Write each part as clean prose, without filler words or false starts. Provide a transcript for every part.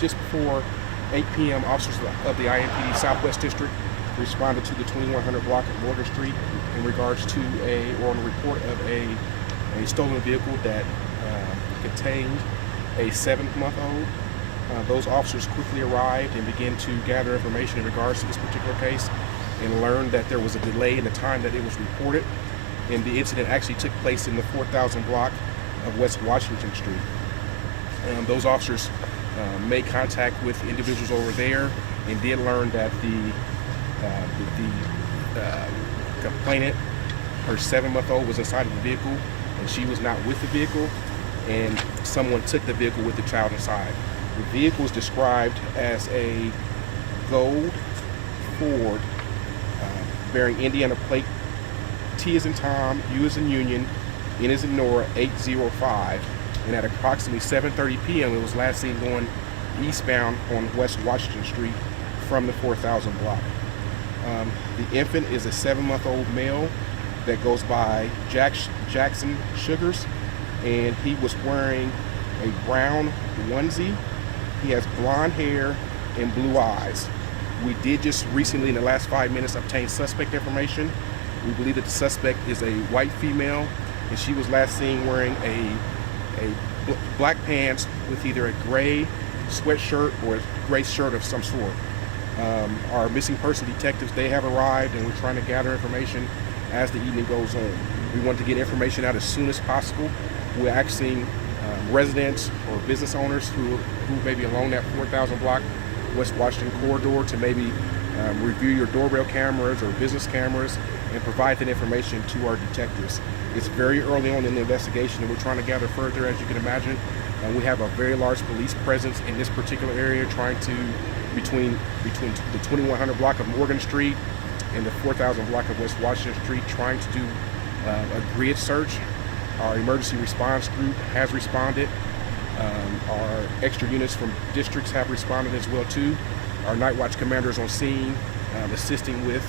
just before 8 p.m., officers of the IMPD Southwest District responded to the 2100 block of Morgan Street in regards to on a report of a stolen vehicle that contained a 7-month-old. Those officers quickly arrived and began to gather information in regards to this particular case and learned that there was a delay in the time that it was reported. And the incident actually took place in the 4000 block of West Washington Street. Those officers made contact with individuals over there and did learn that the complainant, her 7-month-old, was inside of the vehicle and she was not with the vehicle, and someone took the vehicle with the child inside. The vehicle is described as a gold Ford bearing Indiana plate T as in Tom, U as in Union, N as in Nora, 805, and at approximately 7:30 p.m. it was last seen going eastbound on West Washington Street from the 4000 block. The infant is a 7-month-old male that goes by Jackson Shugars, and he was wearing a brown onesie. He has blonde hair and blue eyes. We did just recently, in the last 5 minutes, obtain suspect information. We believe that the suspect is a white female, and she was last seen wearing a black pants with either a gray sweatshirt or a gray shirt of some sort. Our missing person detectives, they have arrived, and we're trying to gather information as the evening goes on. We want to get information out as soon as possible. We're asking residents or business owners who may be along that 4000 block West Washington corridor to maybe review your doorbell cameras or business cameras and provide that information to our detectives. It's very early on in the investigation, and we're trying to gather further, as you can imagine. We have a very large police presence in this particular area, trying to, between the 2100 block of Morgan Street and the 4000 block of West Washington Street, trying to do a grid search. Our emergency response group has responded. Our extra units from districts have responded as well too. Our night watch commanders on scene, assisting with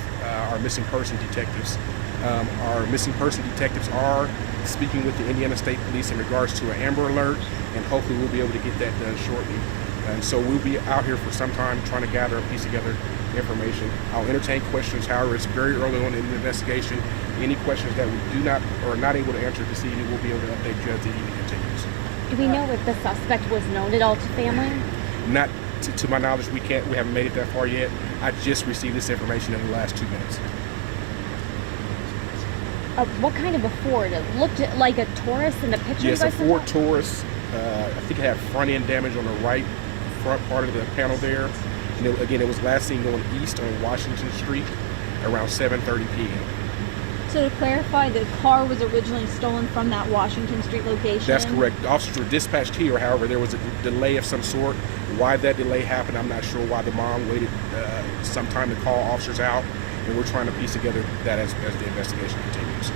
our missing person detectives. Our missing person detectives are speaking with the Indiana State Police in regards to an Amber Alert, and hopefully we'll be able to get that done shortly. And so we'll be out here for some time trying to gather and piece together information. I'll entertain questions. However, it's very early on in the investigation. Any questions that we do not or are not able to answer this evening, we'll be able to update you as the evening continues. Do we know if the suspect was known at all to family? Not to my knowledge. We haven't made it that far yet. I just received this information in the last 2 minutes. What kind of a Ford? It looked like a Taurus in the picture. Yes, a Ford Taurus. I think it had front end damage on the right front part of the panel there. And again, it was last seen going east on Washington Street around 7:30 p.m. So to clarify, the car was originally stolen from that Washington Street location? That's correct. The officers were dispatched here. However, there was a delay of some sort. Why that delay happened, I'm not sure. Why the mom waited some time to call officers out, and we're trying to piece together that as the investigation continues.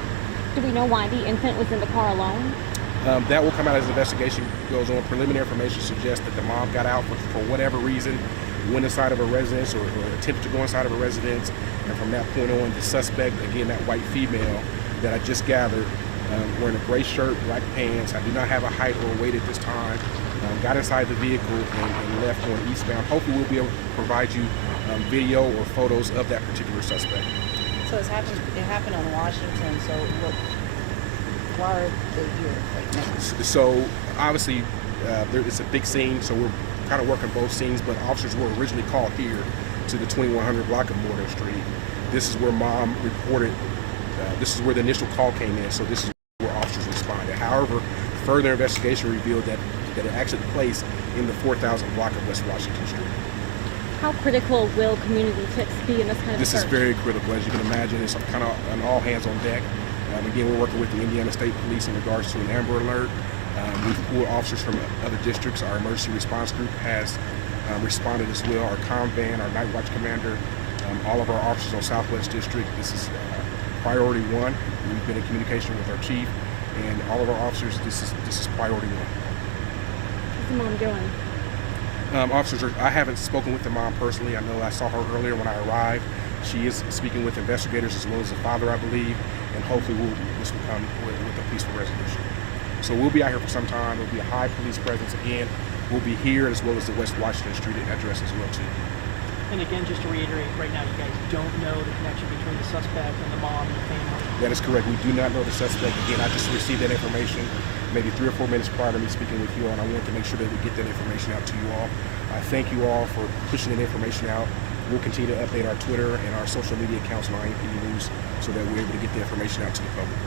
Do we know why the infant was in the car alone? That will come out as the investigation goes on. Preliminary information suggests that the mom got out for whatever reason, went inside of a residence or attempted to go inside of a residence, and from that point on, the suspect, again, that white female that I just gathered, wearing a gray shirt, black pants. I do not have a height or weight at this time. Got inside the vehicle and left going eastbound. Hopefully we'll be able to provide you video or photos of that particular suspect. So it happened on Washington, so why are they here right now? So obviously it's a big scene, so we're kind of working both scenes, but officers were originally called here to the 2100 block of Morgan Street. This is where mom reported, this is where the initial call came in, so this is where officers responded. However, further investigation revealed that it actually took place in the 4000 block of West Washington Street. How critical will community tips be in this kind of This search? is very critical. As you can imagine, it's kind of an all hands on deck. Again, we're working with the Indiana State Police in regards to an Amber Alert. We've pulled officers from other districts. Our emergency response group has responded as well. Our comm van, our night watch commander, all of our officers on Southwest District. This is priority one. We've been in communication with our chief and all of our officers. This is priority one. What's the mom doing? Officers, I haven't spoken with the mom personally. I know I saw her earlier when I arrived. She is speaking with investigators as well as the father, I believe, and hopefully this will come with a peaceful resolution. So we'll be out here for some time. There'll be a high police presence again. will be here as well as the West Washington Street address as well too. And again, just to reiterate, right now you guys don't know the connection between the suspect and the mom and the family. That is correct. We do not know the suspect. Again, I just received that information maybe 3 or 4 minutes prior to me speaking with you all, and I want to make sure that we get that information out to you all. I thank you all for pushing that information out. We'll continue to update our Twitter and our social media accounts on IMPD News so that we're able to get the information out to the public.